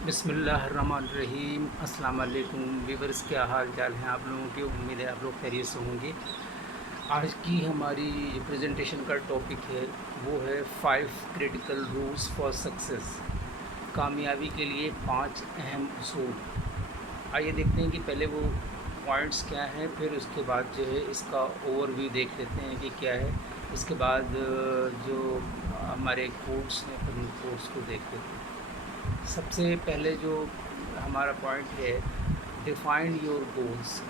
بسم اللہ الرحمن الرحیم۔ السلام علیکم ویورز، کیا حال چال ہیں آپ لوگوں کی؟ امید ہے آپ لوگ خیریت سے ہوں گے۔ آج کی ہماری جو پریزنٹیشن کا ٹاپک ہے وہ ہے 5 کریٹیکل رولز فار سکسیس، کامیابی کے لیے 5 اہم اصول۔ آئیے دیکھتے ہیں کہ پہلے وہ پوائنٹس کیا ہیں، پھر اس کے بعد جو ہے اس کا اوور ویو دیکھ لیتے ہیں کہ کیا ہے۔ اس کے بعد جو ہمارے کوٹس ہیں پھر ان کوٹس کو دیکھ لیتے ہیں۔ سب سے پہلے جو ہمارا پوائنٹ ہے، ڈیفائن یور گولز،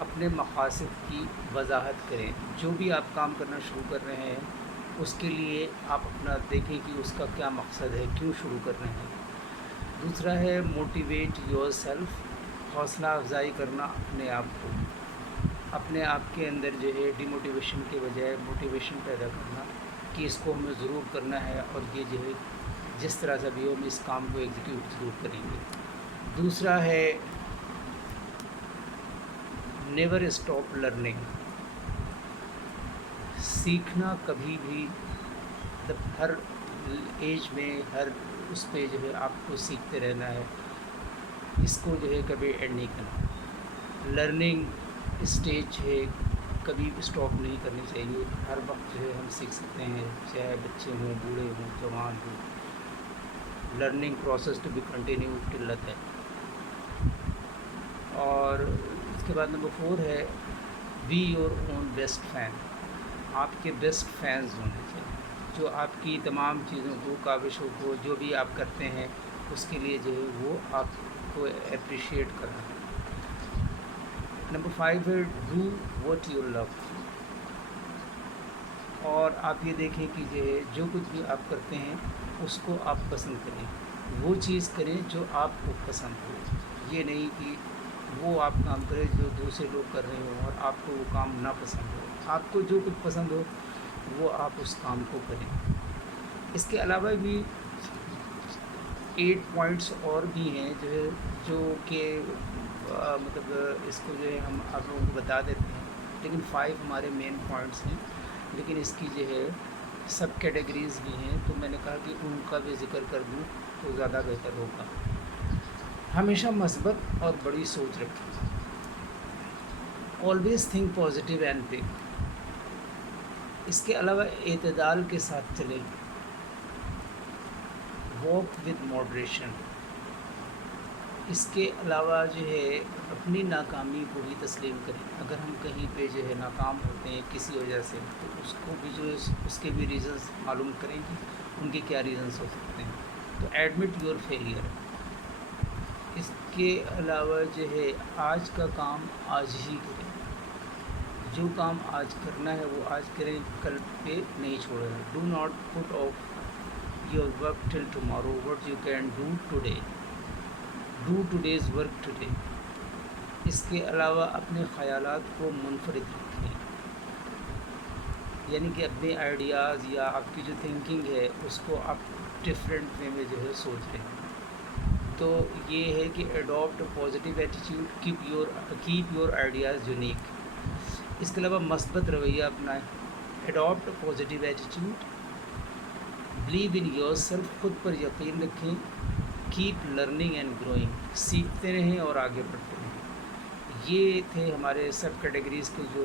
اپنے مقاصد کی وضاحت کریں۔ جو بھی آپ کام کرنا شروع کر رہے ہیں اس کے لیے آپ اپنا دیکھیں کہ اس کا کیا مقصد ہے، کیوں شروع کر رہے ہیں۔ دوسرا ہے موٹیویٹ یور سیلف، حوصلہ افزائی کرنا اپنے آپ کو، اپنے آپ کے اندر جو ہے ڈی موٹیویشن کے بجائے موٹیویشن پیدا کرنا کہ اس کو ہمیں ضرور کرنا ہے، اور یہ جو ہے جس طرح سے بھی ہم اس کام کو ایگزیکیوٹ ضرور کریں گے۔ دوسرا ہے نیور اسٹاپ لرننگ، سیکھنا کبھی بھی، ہر ایج میں ہر اس پہ جو ہے آپ کو سیکھتے رہنا ہے، اس کو جو ہے کبھی اینڈ نہیں کرنا۔ لرننگ اسٹیج ہے، کبھی اسٹاپ نہیں کرنی چاہیے، ہر وقت جو ہے ہم سیکھ سکتے ہیں، چاہے بچے ہوں، بوڑھے ہوں، جوان ہوں۔ Learning process to be continue till death. اور اس کے بعد نمبر 4 ہے be your own best fan, آپ کے بیسٹ فینز ہونے چاہیے، جو آپ کی تمام چیزوں کو، کاوشوں کو، جو بھی آپ کرتے ہیں اس کے لیے جو ہے وہ آپ کو اپریشیٹ کرنا ہے۔ نمبر 5 ہے ڈو واٹ یو لو، اور آپ یہ دیکھیں کہ جو کچھ بھی آپ کرتے ہیں اس کو آپ پسند کریں، وہ چیز کریں جو آپ کو پسند ہو۔ یہ نہیں کہ وہ آپ کام کریں جو دوسرے لوگ کر رہے ہوں اور آپ کو وہ کام نہ پسند ہو۔ آپ کو جو کچھ پسند ہو وہ آپ اس کام کو کریں۔ اس کے علاوہ بھی 8 پوائنٹس اور بھی ہیں جو کہ مطلب اس کو جو ہے ہم آپ لوگوں کو بتا دیتے ہیں، لیکن 5 ہمارے مین پوائنٹس ہیں، لیکن اس کی جو ہے سب کیٹیگریز بھی ہیں، تو میں نے کہا کہ ان کا بھی ذکر کر دوں تو زیادہ بہتر ہوگا۔ ہمیشہ مثبت اور بڑی سوچ رکھیں، always think positive and big. اس کے علاوہ اعتدال کے ساتھ چلیں، واک ود ماڈریشن۔ اس کے علاوہ جو ہے اپنی ناکامی کو بھی تسلیم کریں، اگر ہم کہیں پہ جو ہے ناکام ہوتے ہیں کسی وجہ سے تو اس کو بھی جو ہے اس کے بھی ریزنز معلوم کریں کہ ان کے کیا ریزنز ہو سکتے ہیں، تو ایڈمٹ یور فیلئر۔ اس کے علاوہ جو ہے آج کا کام آج ہی کریں، جو کام آج کرنا ہے وہ آج کریں، کل پہ نہیں چھوڑیں۔ Do not put off your work till tomorrow what you can do today, do today's work today. اس کے علاوہ اپنے خیالات کو منفرد رکھیں، یعنی کہ اپنے آئیڈیاز یا آپ کی جو تھنکنگ ہے اس کو آپ ڈفرینٹ وے میں جو ہے سوچ رہے ہیں۔ تو یہ ہے کہ adapt positive attitude, keep your ideas unique. اس کے علاوہ مثبت رویہ اپنائیں، adapt positive attitude, believe in yourself, خود پر یقین رکھیں، کیپ لرننگ اینڈ گروئنگ، سیکھتے رہیں اور آگے بڑھتے رہیں۔ یہ تھے ہمارے سب کیٹیگریز کے جو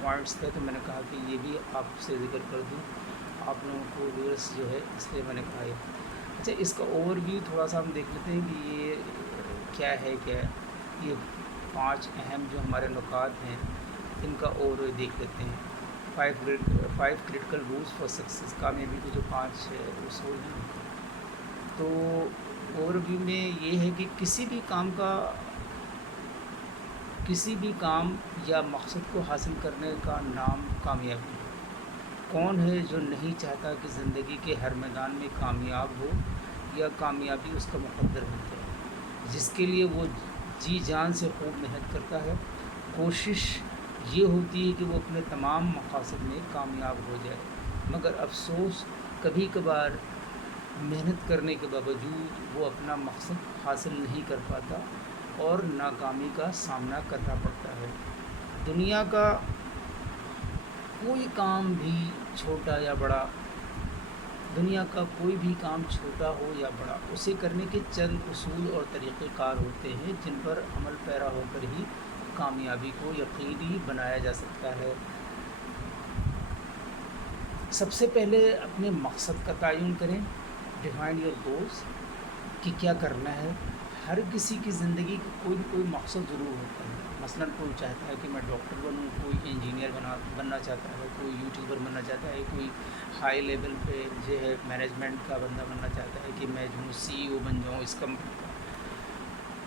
پوائنٹس تھے، تو میں نے کہا کہ یہ بھی آپ سے ذکر کر دوں، آپ لوگوں کو ویورس جو ہے اس لیے میں نے کہا یہ۔ اچھا، اس کا اوور ویو تھوڑا سا ہم دیکھ لیتے ہیں کہ یہ کیا ہے۔ یہ 5 اہم جو ہمارے نکات ہیں ان کا اوور ویو دیکھ لیتے ہیں۔ 5 کریٹیکل رولز فار سکسیس، کامیابی کے جو 5 اصول ہیں۔ تو اوور ویو میں یہ ہے کہ کسی بھی کام یا مقصد کو حاصل کرنے کا نام کامیابی ہے۔ کون ہے جو نہیں چاہتا کہ زندگی کے ہر میدان میں کامیاب ہو یا کامیابی اس کا مقدر بن جائے؟ جس کے لیے وہ جی جان سے خوب محنت کرتا ہے، کوشش یہ ہوتی ہے کہ وہ اپنے تمام مقاصد میں کامیاب ہو جائے، مگر افسوس کبھی کبھار محنت کرنے کے باوجود وہ اپنا مقصد حاصل نہیں کر پاتا اور ناکامی کا سامنا کرنا پڑتا ہے۔ دنیا کا کوئی کام بھی چھوٹا یا بڑا دنیا کا کوئی بھی کام چھوٹا ہو یا بڑا، اسے کرنے کے چند اصول اور طریقہ کار ہوتے ہیں جن پر عمل پیرا ہو کر ہی کامیابی کو یقینی بنایا جا سکتا ہے۔ سب سے پہلے اپنے مقصد کا تعین کریں، ڈیفائن یور گولز، کہ کیا کرنا ہے۔ ہر کسی کی زندگی کا کوئی نہ کوئی مقصد ضرور ہوتا ہے۔ مثلاً کوئی چاہتا ہے کہ میں ڈاکٹر بنوں، کوئی انجینئر بننا چاہتا ہے، کوئی یوٹیوبر بننا چاہتا ہے، کوئی ہائی لیول پہ جو ہے مینجمنٹ کا بندہ بننا چاہتا ہے کہ میں جو ہوں سی او بن جاؤں اس کمپنی کا۔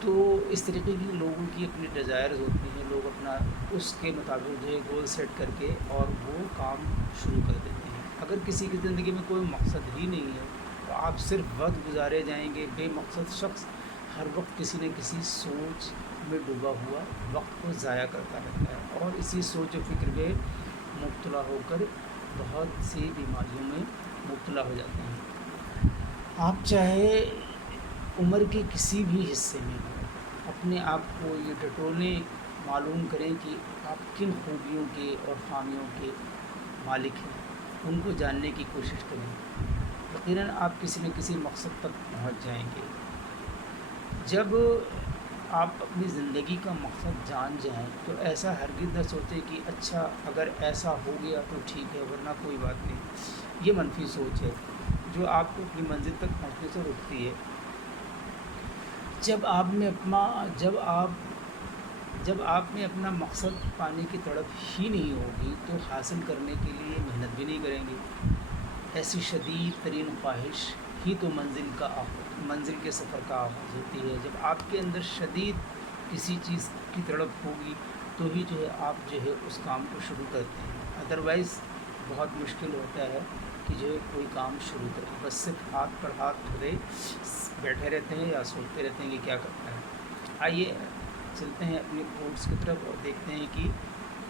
تو اس طریقے کی لوگوں کی اپنی ڈیزائرز ہوتی ہیں، لوگ اپنا اس کے مطابق جو ہے گول سیٹ کر کے اور وہ کام شروع کر دیتے ہیں۔ اگر کسی کی زندگی میں کوئی مقصد ہی نہیں ہے تو آپ صرف وقت گزارے جائیں گے۔ بے مقصد شخص ہر وقت کسی نہ کسی سوچ میں ڈوبا ہوا وقت کو ضائع کرتا رہتا ہے اور اسی سوچ و فکر میں مبتلا ہو کر بہت سی بیماریوں میں مبتلا ہو جاتے ہیں۔ آپ چاہے عمر کے کسی بھی حصے میں ہوں، اپنے آپ کو یہ ٹٹولے معلوم کریں کہ آپ کن خوبیوں کے اور خامیوں کے مالک ہیں، ان کو جاننے کی کوشش کریں۔ یقیناً آپ کسی نہ کسی مقصد تک پہنچ جائیں گے۔ جب آپ اپنی زندگی کا مقصد جان جائیں تو ایسا ہرگز نہ سوچیں کہ اچھا اگر ایسا ہو گیا تو ٹھیک ہے ورنہ کوئی بات نہیں۔ یہ منفی سوچ ہے جو آپ کو اپنی منزل تک پہنچنے سے روکتی ہے۔ جب آپ میں اپنا مقصد پانے کی تڑپ ہی نہیں ہوگی تو حاصل کرنے کے لیے محنت بھی نہیں کریں گے۔ ایسی شدید ترین خواہش ہی تو منزل کے سفر کا آغاز ہوتی ہے۔ جب آپ کے اندر شدید کسی چیز کی تڑپ ہوگی تو ہی جو ہے آپ جو ہے اس کام کو شروع کرتے ہیں، ادروائز بہت مشکل ہوتا ہے کہ جو ہے کوئی کام شروع کرے، بس صرف ہاتھ پر ہاتھ دھرے بیٹھے رہتے ہیں یا سوچتے رہتے ہیں کہ کیا کرنا ہے۔ آئیے چلتے ہیں اپنی کوٹس کی طرف اور دیکھتے ہیں کہ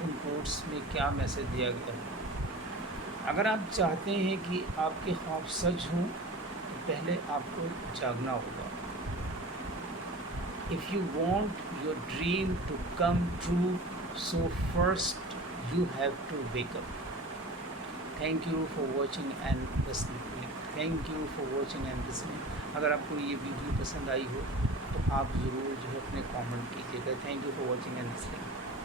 ان کوٹس میں کیا میسج دیا گیا ہے۔ اگر آپ چاہتے ہیں کہ آپ کے خواب سچ ہوں تو پہلے آپ کو جاگنا ہوگا۔ If you want your dream to come true, so first you have to wake up. Thank you for watching and listening. Thank you for watching and listening. اگر آپ کو یہ ویڈیو پسند آئی ہو تو آپ ضرور جو ہے اپنے کامنٹ کیجیے گا۔ Thank you for watching and listening.